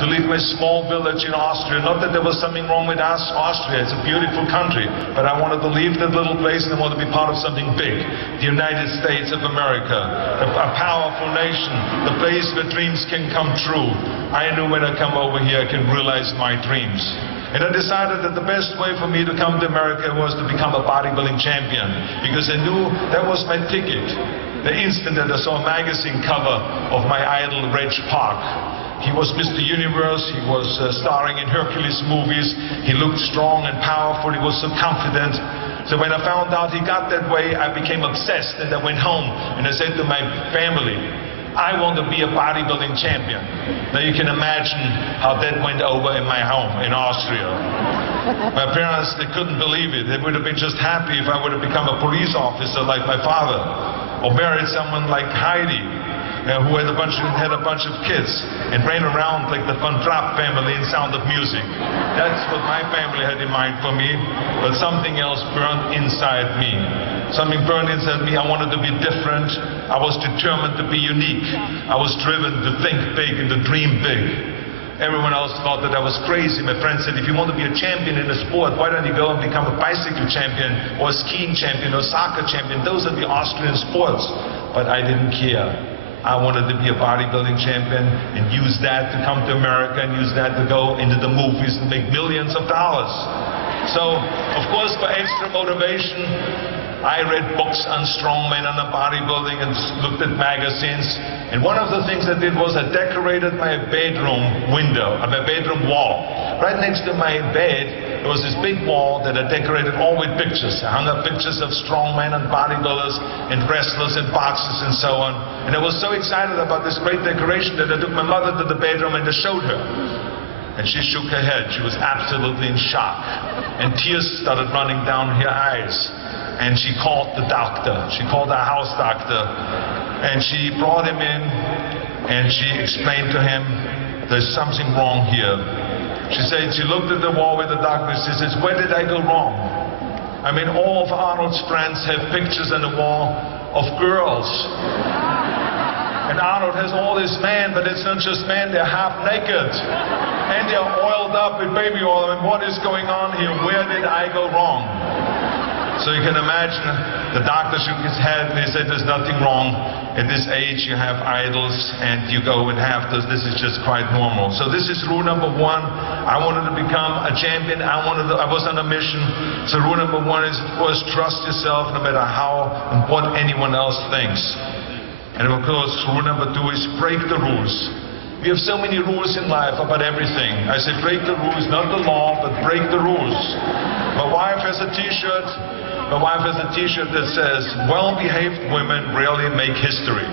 to leave my small village in Austria. Not that there was something wrong with Austria, it's a beautiful country, but I wanted to leave that little place and I wanted to be part of something big. The United States of America, a powerful nation, the place where dreams can come true. I knew when I come over here I can realize my dreams. And I decided that the best way for me to come to America was to become a bodybuilding champion, because I knew that was my ticket. The instant that I saw a magazine cover of my idol, Reg Park. He was Mr. Universe, he was starring in Hercules movies, he looked strong and powerful, he was so confident. So when I found out he got that way, I became obsessed, and I went home and I said to my family, I want to be a bodybuilding champion. Now you can imagine how that went over in my home in Austria. My parents, they couldn't believe it. They would have been just happy if I would have become a police officer like my father, or married someone like Heidi, who had a bunch of kids and ran around like the Van Trapp family in Sound of Music. That's what my family had in mind for me, but something else burned inside me. Something burned inside me. I wanted to be different. I was determined to be unique. I was driven to think big and to dream big. Everyone else thought that I was crazy. My friends said, if you want to be a champion in a sport, why don't you go and become a bicycle champion or a skiing champion or a soccer champion? Those are the Austrian sports. But I didn't care. I wanted to be a bodybuilding champion and use that to come to America and use that to go into the movies and make millions of dollars. So, of course, for extra motivation, I read books on strongmen and on bodybuilding and looked at magazines. And one of the things I did was I decorated my bedroom window, my bedroom wall. Right next to my bed, there was this big wall that I decorated all with pictures. I hung up pictures of strongmen and bodybuilders and wrestlers and boxers and so on. And I was so excited about this great decoration that I took my mother to the bedroom and I showed her. And she shook her head. She was absolutely in shock. And tears started running down her eyes. And she called the doctor. She called our house doctor. And she brought him in and she explained to him, there's something wrong here. She said, she looked at the wall with the doctor. She says, where did I go wrong? I mean, all of Arnold's friends have pictures on the wall of girls. And Arnold has all these men, but it's not just men, they're half naked. And they're oiled up with baby oil. I mean, what is going on here? Where did I go wrong? So you can imagine, the doctor shook his head and he said, there's nothing wrong. At this age you have idols and you go and have this. This is just quite normal. So this is rule number one. I wanted to become a champion. I was on a mission. So rule number one is, of course, trust yourself no matter how and what anyone else thinks. And of course, rule number two is break the rules. We have so many rules in life about everything. I say break the rules, not the law, but break the rules. My wife has a t-shirt. My wife has a t-shirt that says, well-behaved women rarely make history.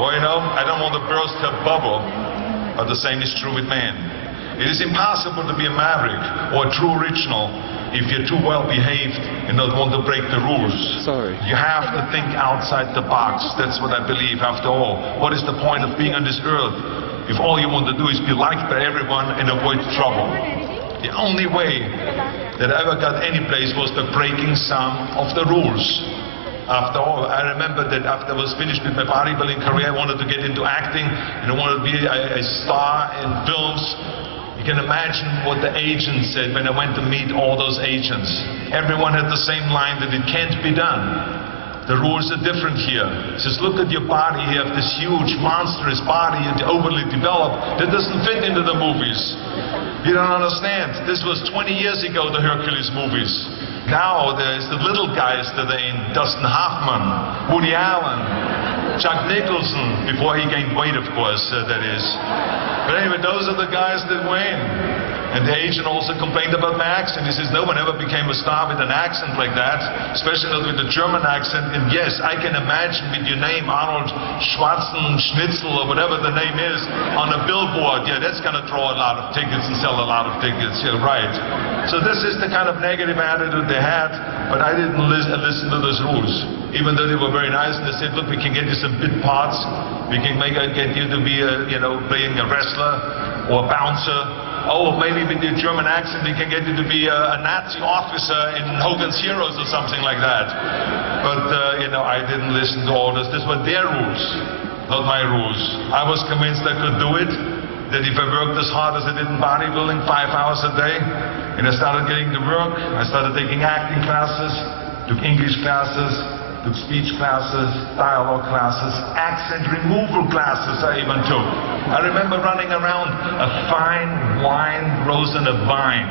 Well, you know, I don't want to burst her bubble, but the same is true with men. It is impossible to be a maverick or a true original if you're too well-behaved and don't want to break the rules. Sorry. You have to think outside the box. That's what I believe. After all, what is the point of being on this earth if all you want to do is be liked by everyone and avoid trouble? The only way that I ever got any place was by breaking some of the rules. After all, I remember that after I was finished with my bodybuilding career, I wanted to get into acting and I wanted to be a star in films. You can imagine what the agents said when I went to meet all those agents. Everyone had the same line that it can't be done. The rules are different here. It says, look at your body. You have this huge, monstrous body and overly developed that doesn't fit into the movies. You don't understand. This was 20 years ago, the Hercules movies. Now there's the little guys that are in. Dustin Hoffman, Woody Allen, Chuck Nicholson, before he gained weight, of course, that is. But anyway, those are the guys that win. And the agent also complained about my accent. He says, no one ever became a star with an accent like that, especially not with a German accent. And yes, I can imagine with your name, Arnold Schwarzenager, or whatever the name is, on a billboard. Yeah, that's going to draw a lot of tickets and sell a lot of tickets. Yeah, right. So this is the kind of negative attitude they had, but I didn't listen to those rules. Even though they were very nice, and they said, look, we can get you some bit parts. We can get you to be, playing a wrestler or a bouncer. Oh, maybe with your German accent we can get you to be a Nazi officer in Hogan's Heroes or something like that. But, I didn't listen to all this. These were their rules, not my rules. I was convinced I could do it, that if I worked as hard as I did in bodybuilding, 5 hours a day, and I started getting to work, I started taking acting classes, took English classes, took speech classes, dialogue classes, accent removal classes I even took. I remember running around a fine wine grows in a vine.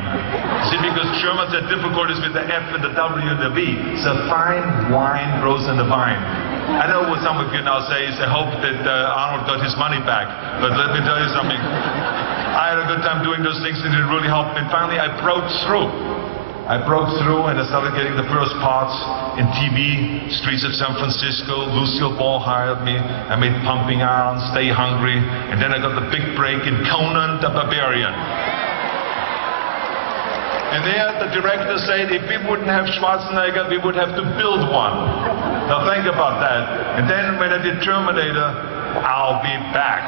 See, because Germans had difficulties with the F and the W and the V. So fine wine grows in a vine. I know what some of you now say is I hope that Arnold got his money back. But let me tell you something. I had a good time doing those things and it really helped me. And finally I broke through. And I started getting the first parts in TV, streets of San Francisco. Lucille Ball hired me. I made Pumping Iron, Stay Hungry. And then I got the big break in Conan the Barbarian. And there the director said if we wouldn't have Schwarzenegger, we would have to build one. Now think about that. And then when I did Terminator, I'll be back.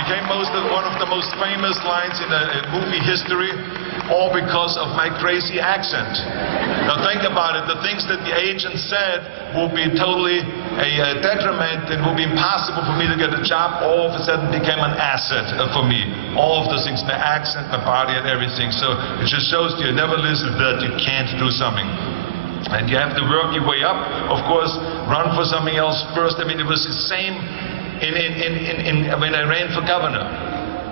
Became one of the most famous lines in movie history, all because of my crazy accent. Now think about it, the things that the agent said will be totally a detriment and will be impossible for me to get a job, all of a sudden became an asset for me. All of those things, my accent, my body and everything. So it just shows you never listen that you can't do something. And you have to work your way up, of course, run for something else first. I mean, it was the same when I ran for governor,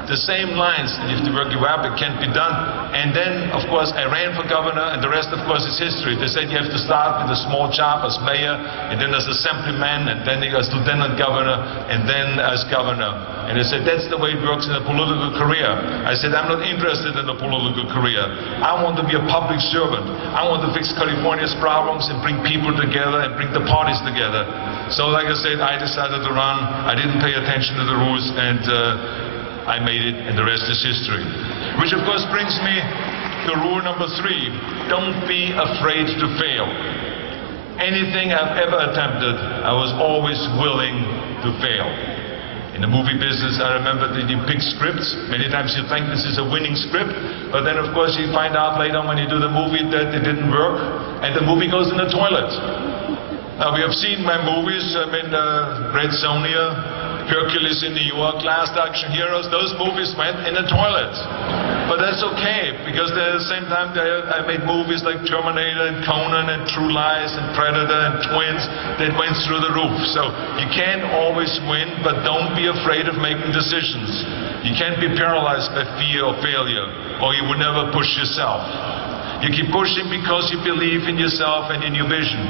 the same lines, you have to work your way up, it can't be done. And then, of course, I ran for governor, and the rest, of course, is history. They said you have to start with a small job as mayor, and then as assemblyman, and then as lieutenant governor, and then as governor. And they said, that's the way it works in a political career. I said, I'm not interested in a political career. I want to be a public servant. I want to fix California's problems and bring people together and bring the parties together. So like I said, I decided to run. I didn't pay attention to the rules, and I made it, and the rest is history. Which of course brings me to rule number 3. Don't be afraid to fail. Anything I've ever attempted, I was always willing to fail. In the movie business, I remember that you pick scripts. Many times you think this is a winning script, but then of course you find out later when you do the movie that it didn't work, and the movie goes in the toilet. Now we have seen my movies, I mean, Red Sonja, Hercules in New York, Last Action Heroes, those movies went in the toilet. But that's okay, because at the same time I made movies like Terminator and Conan and True Lies and Predator and Twins that went through the roof. So you can't always win, but don't be afraid of making decisions. You can't be paralyzed by fear or failure, or you would never push yourself. You keep pushing because you believe in yourself and in your vision.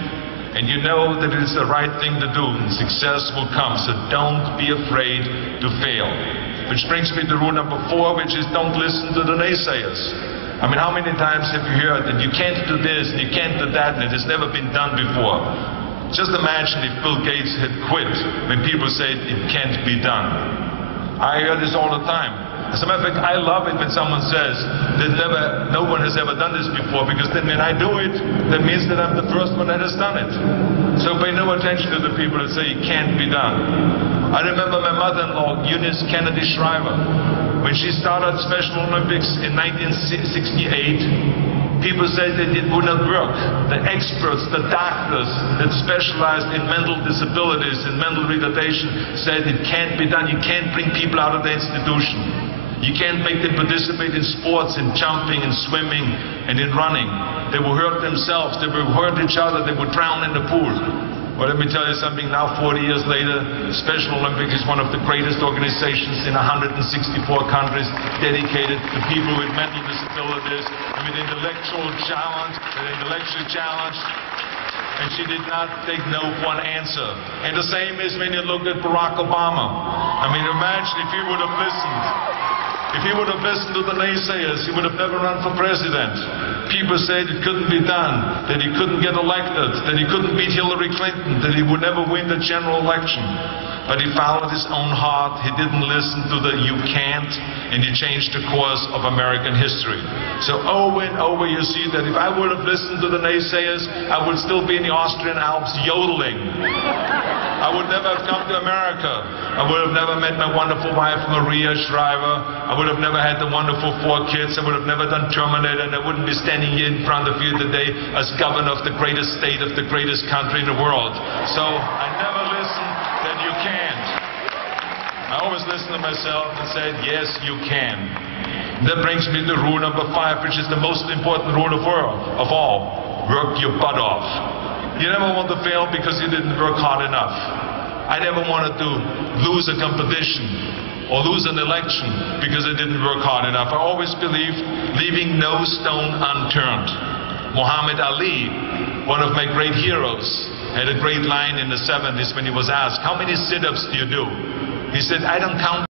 And you know that it is the right thing to do, and success will come. So don't be afraid to fail. Which brings me to rule number 4, which is don't listen to the naysayers. I mean, how many times have you heard that you can't do this, and you can't do that, and it has never been done before? Just imagine if Bill Gates had quit when people say it can't be done. I hear this all the time. As a matter of fact, I love it when someone says that no one has ever done this before, because then when I do it, that means that I'm the first one that has done it. So pay no attention to the people that say it can't be done. I remember my mother-in-law, Eunice Kennedy Shriver, when she started Special Olympics in 1968, people said that it would not work. The experts, the doctors that specialized in mental disabilities and mental retardation said it can't be done. You can't bring people out of the institution. You can't make them participate in sports, in jumping, in swimming, and in running. They will hurt themselves, they will hurt each other, they will drown in the pool. Well, let me tell you something, now 40 years later, Special Olympics is one of the greatest organizations in 164 countries dedicated to people with mental disabilities and with intellectually challenged. And she did not take no for an answer. And the same is when you look at Barack Obama. I mean, imagine if he would have listened. If he would have listened to the naysayers, he would have never run for president. People said it couldn't be done, that he couldn't get elected, that he couldn't beat Hillary Clinton, that he would never win the general election. But he followed his own heart, he didn't listen to the you can't, and he changed the course of American history. So over and over you see that if I would have listened to the naysayers, I would still be in the Austrian Alps yodeling. I would never have come to America. I would have never met my wonderful wife, Maria Shriver. I would have never had the wonderful 4 kids. I would have never done Terminator, and I wouldn't be standing here in front of you today as governor of the greatest state of the greatest country in the world. So I never listened that you can't. I always listened to myself and said, yes, you can. That brings me to rule number 5, which is the most important rule of all. Work your butt off. You never want to fail because you didn't work hard enough. I never wanted to lose a competition or lose an election because I didn't work hard enough. I always believed leaving no stone unturned. Muhammad Ali, one of my great heroes, had a great line in the 70s when he was asked, how many sit-ups do you do? He said, I don't count